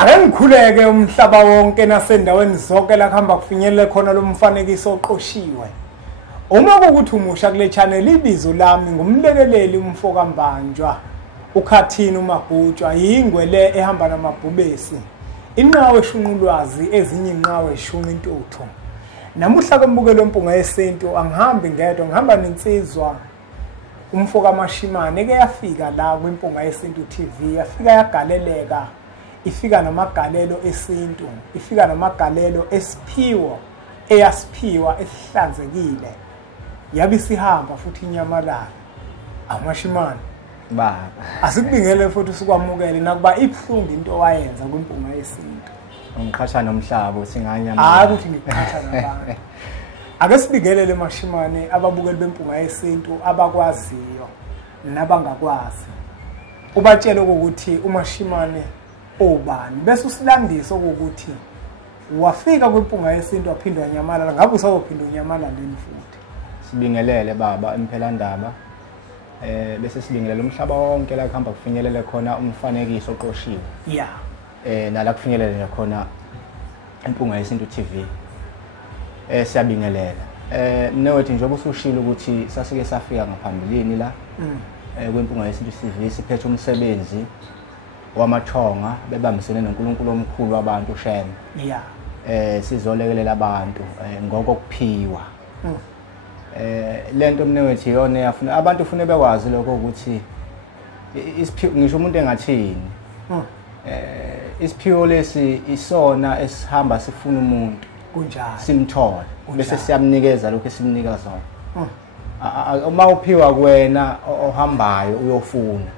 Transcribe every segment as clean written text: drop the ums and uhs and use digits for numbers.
Ake ngikhuleke umhlaba wonke nasendaweni zonke la kuhamba kufinyelele khona lo mfanekiso oqoshiwe. Uma kuthi umusha kule channel ibizo lami ngumlekeleli umfoka Mbanjwa. Ukhathini uMabhutshwa yingwe le ehamba namabhubesi. Inqawe eshunqulwazi ezinye inqawe eshunqa intuthu. Namuhla kwembukelo wempunga yesintu angihambi ngedwa ngihamba nensizwa umfoka Mashimane ke yafika la kwimpunga yesintu TV yafika yagaleleka. Ifika namagalelo esintu, ifika namagalelo esiphiwo eyasiphiwa esihlanzekile. Yabe sihamba futhi inyamalala. Amashimane baba asikubingele futhi sikwamukele nakuba ibhlungu into owayenza kwimpunga yesintu. Ngiqhasha nomhlaba singanyama. Ukuthi ngiqhatha nabantu. Ake sibingelele Mashimane ababukeli bempunga yesintu abakwaziyo nabangakwazi. Ubatshele ukuthi uMashimane obani bese usilandisa ukuthi wafika kwimpunga yesintu waphindwa nyamalala ngabe usawuphinda unyamalala leni futhi. Sibingelele baba imphelandaba bese sibingelela umhlaba wonke la kuhamba kufinyelele khona umfanekiso oqoshiwe. Yeah. Nala kufinyelele khona impunga yesintu TV. Siyabingelela. Mnewethu njengoba usushilo ukuthi sasike safika ngaphambilini la kwimpunga yesintu TV siphethe umsebenzi wamathonga bebambisene noNkulunkulu omkhulu wabantu Shem. Yeah. Sizolekelela abantu ngokuphiwa. Lento mnewethu yona yafuna abantu ufune bekwazi lokho ukuthi isiphiwo ngisho umuntu engathini. Isiphiwo lesi isona esihamba sifuna umuntu kunjalo simthola bese siyamnikeza lokho esimnika sona. Uma uphiwa kuwena ohambayo uyofuna.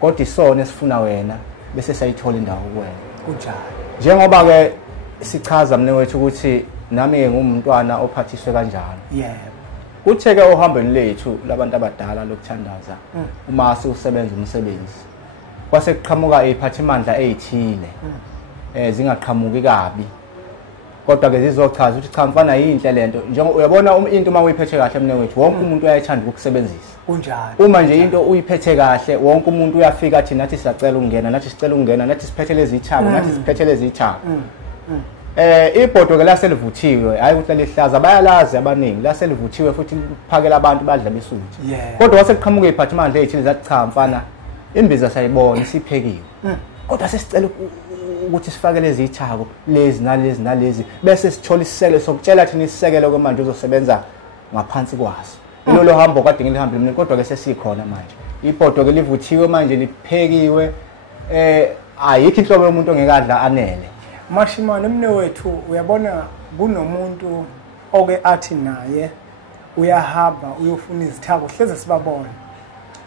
Kodwa isona esifuna wena bese sayithola indawo kuwena. Kunjalo. Njengoba ke sichaza mnewethu ukuthi nami ngumntwana ophathiswe kanjalo. Yebo. Kutheke ohambeni lethu labantu abadala lokuthandaza uma siusebenza umsebenzi. Kwase kuqhamuka iziphathimandla ezithile. Zingaqhamuki kabi. Kodwa ke zizochaza ukuthi cha mfana yinhle lento. Njengoba uyabona into uma uyiphethe kahle mnewethu wonke umuntu uyayithanda ukusebenzisa. Kunjalo. Uma nje into uyiphethe kahle wonke umuntu uyafika athi nathi siyacela ukungena nathi sicela ukungena nathi siphethe lezi ithako nathi siphethe lezi ithako. Ibhodo ke laselivuthiwe hayi ukuthi lihlaza bayalazi abaningi laselivuthiwe futhi liphakela abantu badla besuthi. Kodwa wasekuqhamuka iziphathimandla ezithile zathi cha mfana imbiza sayibona siphekiwe. Kodwa sesicela ukuthi sifake lezi ithako lezi nalezi bese sithola isisekelo sokutshela thina isisekelo kwemanje uzosebenza ngaphansi kwaso. Lolo hambo kade ngilihambe mina kodwa ke sesikhona manje. Ibhodo ke livuthiwe manje liphekiwe ayikho inhlobo yomuntu ongekadla anele. Mashimane mnewethu uyabona kunomuntu oke athi naye uyahamba uyofuna izithako hleze sibabona.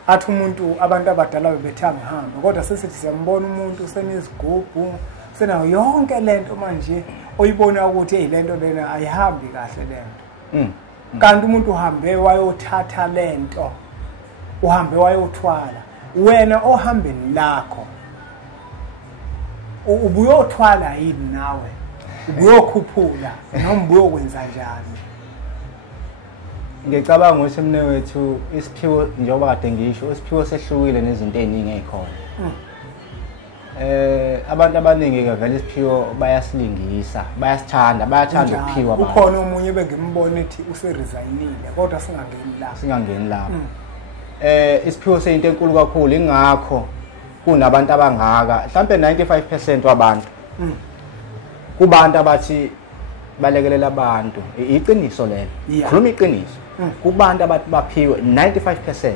Athi umuntu abantu abadala bebethanga hamba kodwa sesithi siyambona umuntu senizigubu senayo yonke lento manje oyibona ukuthi hey lento lena ayihambi kahle lento. Kanti umuntu uhambe wayothatha lento uhambe wayothwala wena ohambeni lakho ubuyothwala yini nawe ubuyokhuphula noma ubuyokwenza njani. Ngicabanga ukuthi mnewethu isiphiwo njengoba kade ngisho isiphiwo sehlukile nezinto eziningi ezikhona. Abantu abaningi ke vele isiphiwo bayasilingisa bayathanda ukuphiwa abantu. Ukhona umunye bengimbona ethi useresignile kodwa singangeni lapho. Isiphiwo seyinto enkulu kakhulu ingakho kunabantu abangaka mhlambe 95% wabantu kubantu abathi balekelela abantu iqiniso lelo khuluma iqiniso kubantu abathi baphiwe 95%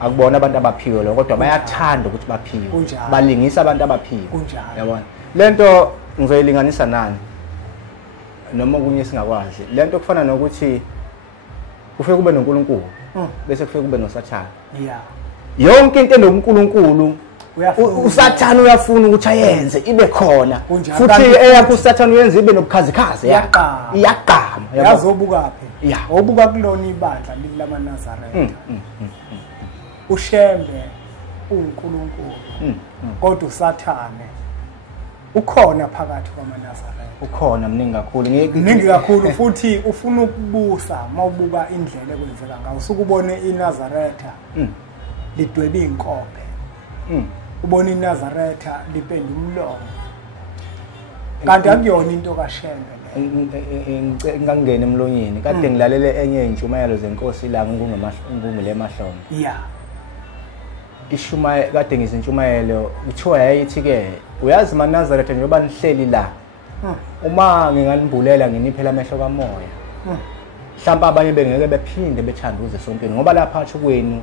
akubona abantu abaphiwe lo kodwa bayathanda ukuthi baphiwe balingisa abantu abaphiwe yabona lento ngizoyilinganisa nani noma kunye singakwazi lento kufana nokuthi kufike kube noNkulunkulu bese kufike kube noSathane. Yonke into enoNkulunkulu uSathane uyafuna ukuthi ayenze ibe khona futhi eyakho uSathane uyenza ibe nobukhazikhazi iyaqama yazobuka phe obuka kulona ibandla lamaNazaretha. uShembe uNkulunkulu kodwa uSathane ukhona phakathi kwamaNazaretha. Ukhona mningi kakhulu futhi ufuna ukubusa mawubuka indlela ekwenzeka ngayo usukubone iNazaretha lidwebe inkophe ubona iNazaretha lipenda umlomo kanti akuyona into kaShembe ngingangena emlonyeni kade ngilalele enye intshumayelo zenkosi la ngungule mahlombe yeah ishumayelo kade ngizintshumayelo kuthiwa yayithi ke uyazi maNazaretha njengoba nihleli la uma nginganimbulela nginiphela amehlo kamoya mhlawumbe abanye bengeke bephinde bethanduze esontweni ngoba lapha phakathi kwenu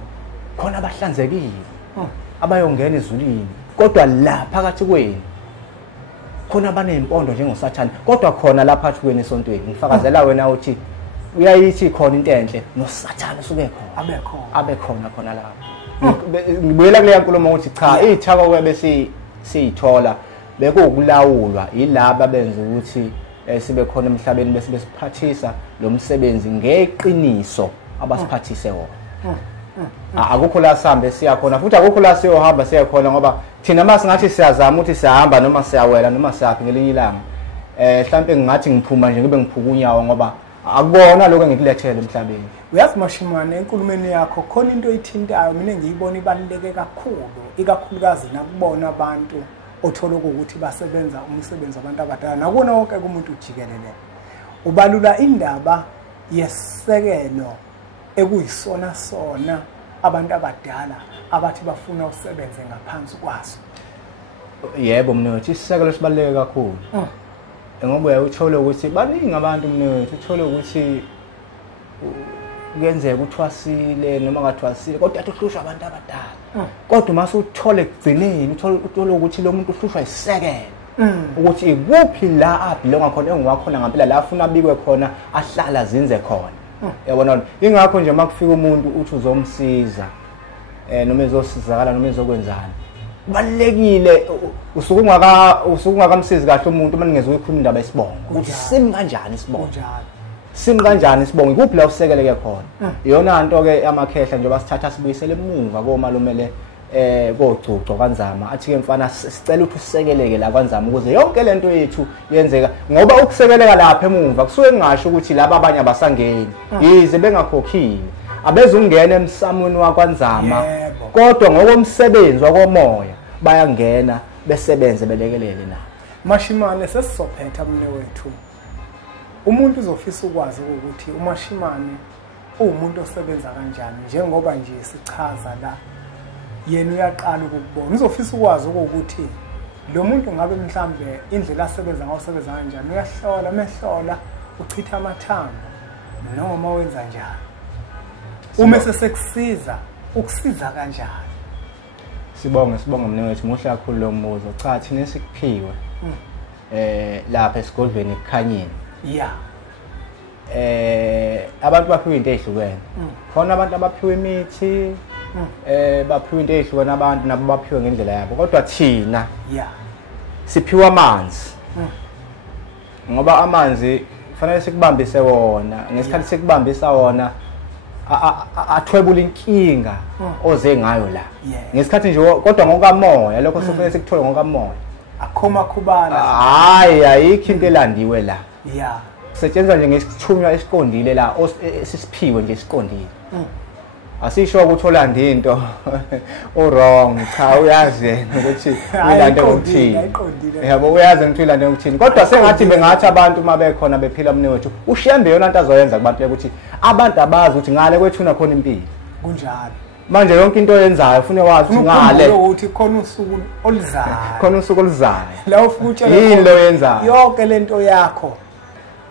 khona abahlanzekile abayongena ezulwini kodwa la phakathi kwenu khona abanezimpondo njengoSathane kodwa khona lapha phakathi kwenu esontweni ngifakazela wena uthi uyayithi khona into enhle noSathane usuke khona abekhona khona lapha ngibuyela kule nkulumo ukuthi cha izithako kwebe siyithola bekuwukulawulwa yilabo benza ukuthi sibe khona emhlabeni bese besiphathisa lo msebenzi ngeqiniso abasiphathise wona akukho la sihambe siya khona futhi akukho la siyohamba siya khona ngoba thina masingathi siyazama ukuthi siyahamba noma siyawela noma siyaphi ngelinye ilanga mhlawumbe ngingathi ngiphuma nje ngibe ngiphuka unyawo ngoba akubona lokho engikulethele emhlabeni. Uyazi Mashimane enkulumeni yakho khona into oyithintayo mina ngiyibona ibaluleke kakhulu ikakhulukazi nakubona abantu othola ukuthi basebenza umsebenzi wabantu abadala nakubona wonke umuntu ujikelele ubalula indaba yesekelo ekuyisona sona abantu abadala abathi bafuna usebenze ngaphansi kwaso. Yebo mnewethu isisekelo sibaluleke kakhulu ngoba uyathola ukuthi baningi abantu mnewethu uthole ukuthi kuyenzeka uthwasile noma ngathwasile kodwa uhlushwa abantu abadala kodwa mase uthole kugcineni uthole ukuthi lo muntu uhlushwa isekelo ukuthi ikuphi la abhilonga khona engiwakhona ngempela la afuna abikwe khona ahlala zinze khona. Yabona ingakho nje makufika umuntu uthi uzomsiza noma ezosizakala noma ezokwenzana kubalekile usukungakamsizi kahle umuntu maningezwe ikhuluma indaba yesibongo ukuthi simi kanjani isibongo simi kanjani isibongo ikuphi la usekeleke khona iyona into ke amakhehla nje basithatha sibuyisele emuva komalumele kocuco kanzama athi ke mfana sicela ukuthi usekeleke la kanzama ukuze yonke lento yethu yenzeka ngoba ukusekeleka lapha emuva kusuke ngisho ukuthi laba abanye abasangeni yize bengakhokhile abezungena emsamweni wakwanzama kodwa ngokomsebenzi wakomoya bayangena besebenze belekelele na. Mashimane sesizophetha mnewethu umuntu uzofisa ukwazi ukuthi uMashimane umuntu osebenza kanjani njengoba nje sichaza la yena uyaqala ukubona uzofisa ukwazi ukuthi lo muntu ngabe mhlambe indlela asebenza ngayosebenza kanjani uyahlola mehlola uchitha amathanga noma wenza njani uma sesekusiza ukusiza kanjani. Sibonge mnewethu muhle kakhulu lo mbuzo cha thina sikuphiwe lapha esigodlweni ekhanyeni yeah abantu baphiwe into ezihlukene khona abantu abaphiwe imithi baphiwe into ezihlukene abantu nabo baphiwe ngendlela yabo kodwa thina yeah siphiwa amanzi ngoba amanzi kufanele sikubambise wona ngesikhathi sikubambisa wona athwebula inkinga oze ngayo la ngesikhathi nje kodwa ngokamoya lokho sofanele sikuthole ngokamoya akhoma khubala hayi ayikho into elandiwe la yeah kusetshenzwa nje ngesithunywa esiqondile la sisiphiwe nje isiqondile asisho ukuthi olanda into wrong cha uyazi ukuthi ulanda ukuthini yabo uyazi ukuthi ulanda ukuthini kodwa sengathi bengathi abantu mabekhona bephila mnewethu ushembe yona into azoyenza kubantu ukuthi abantu abazi ukuthi ngale kwethuna khona impilo kunjalo manje yonke into oyenzayo ufune wazi ukuthi ngale ukuthi khona usuku oluzayo la ufuna utshela yini lo yenzayo yonke lento yakho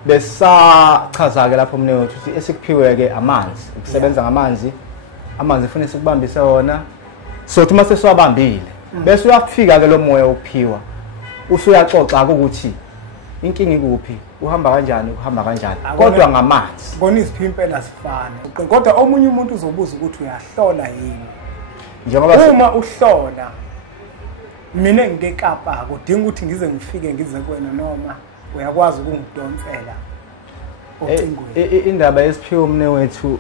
besachaza ke lapho mnewethu ukuthi esikuphiwe ke amanzi ukusebenza ngamanzi amanzi ufune sikubambise wona sothi mase siwabambile bese uyafika ke lo moya uphiwa usuyaxoxa ukuthi inkingi ikuphi uhamba kanjani kodwa ngamanzi ngone iziphi impela sifana kodwa omunye umuntu uzobuza ukuthi uyahlola yini njengoba uma uhlola mina ngekapa kudinga ukuthi ngize ngifike ngize kuwena noma uyakwazi ukungidonsela ocingweni. Indaba yesiphiwo mnewethu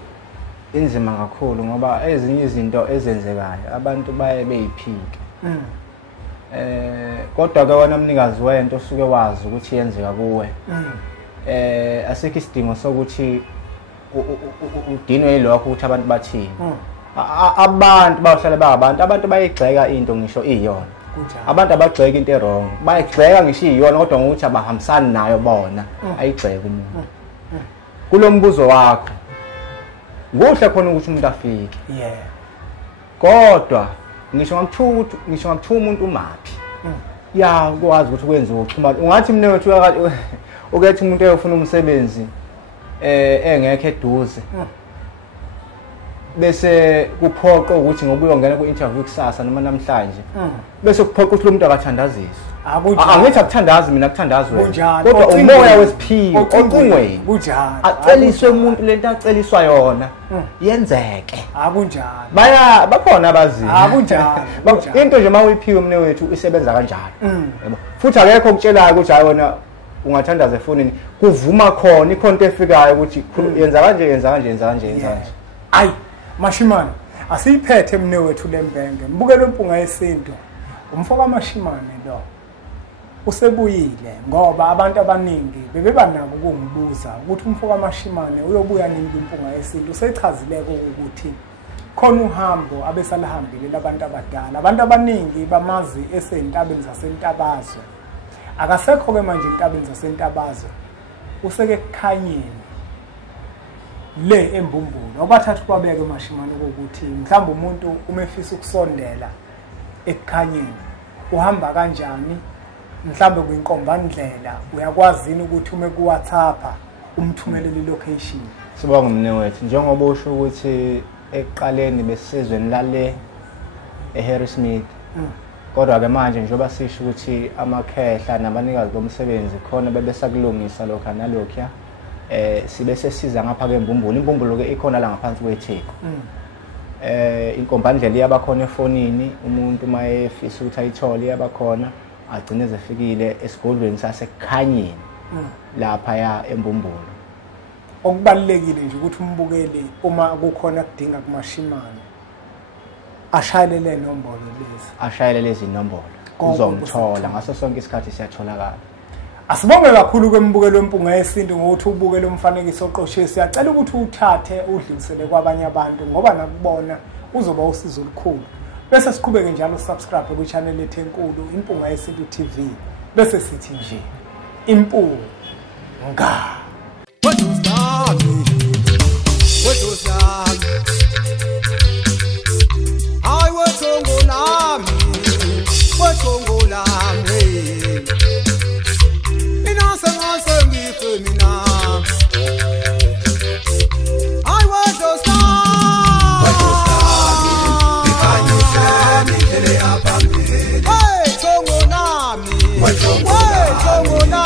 inzima kakhulu ngoba ezinye izinto ezenzekayo abantu baye beyiphike kodwa ke wena mnikazi wento osuke wazi ukuthi yenzeka kuwe asikho isidingo sokuthi udinwe yilokho ukuthi abantu bathini abantu bahlala babantu abantu bayigxeka into ngisho iyona abantu abagxeka into errong bayigxeka ngisho iyona kodwa ngokuthi abahambisani nayo bona ayigxeka umuntu kulombuzo wakho kuhle khona ukuthi umuntu afike kodwa ngisho ngakuthiwa umuntu umaphi ya ukwazi ukuthi kwenziwe ukuxhumana ungathi mina wethu ukethi umuntu eyofuna umsebenzi engekho eduze bese kuphoqa ukuthi ngoba uyongena ku-interview kusasa noma namhlanje bese kuphoqa ukuthi lo muntu akathandaziswe angithi akuthandazi mina akuthandazi wena kodwa umoya wesiphiwo ocingweni aceliswe umuntu lento aceliswa yona yenzeke akunjalo bakhona abaziyo akunjalo into nje mawuyiphiwe mne wethu isebenza kanjalo yabo futhi akekho okutshelayo ukuthi hayi wona ungathandaza efonini kuvuma khona ikhonto efikayo ukuthi yenza kanje ayi Mashimane asiyiphethe mne wethu lembenge mbukele impunga yesintu umfoka kaMashimane lo usebuyile ngoba abantu abaningi bebebanako ukungibuza ukuthi umfoka kaMashimane uyobuya nini impunga yesintu usechazileke ukuthi khona uhambo abesalahambile labantu abadala abantu abaningi bamazi esentabeni zasentabazwe akasekho ke manje entabeni zasentabazwe useke kukhanyeni le embumbulo obathathu kwabeke Mashimane ukuthi mhlawumbe umuntu umefisa ukusondela ekukhanyeni uhamba kanjani mhlawumbe kwinkombandlela uyakwazini ukuthi ume ku WhatsApp umthumelele ilocation sibonga mne wethu njengoba usho ukuthi ekuqaleni besizweni lale eHarrismith kodwa ke manje njengoba sisho ukuthi amakhehla nabanikazi bomsebenzi khona bebesakulungisa lokho nalokho sibe sesiza ngapha ke imbumbulu ke ikhona la ngaphansi kwetheko inkombandlela iyabakhona efonini umuntu mayefisa ukuthi ayithole iyabakhona agcine ezefikile esigodlweni sasekukhanyeni lapha ya embumbulu okubalekile nje ukuthi umbukeli uma kukhona kudinga kuMashimane ashayelele lezi nombolo uzomthola ngaso sonke isikhathi siyatholakala asibonge kakhulu kwembukelo wempunga yesintu ngokuthi ubukele umfanekiso oqoshiwe siyacela ukuthi uthathe udlulisele kwabanye abantu ngoba nakubona uzoba usizo olukhulu bese siqhubeke njalo subscribe ku channel yethu enkulu impunga yesintu TV bese sithi nje impunga Hey, Tongo Nami.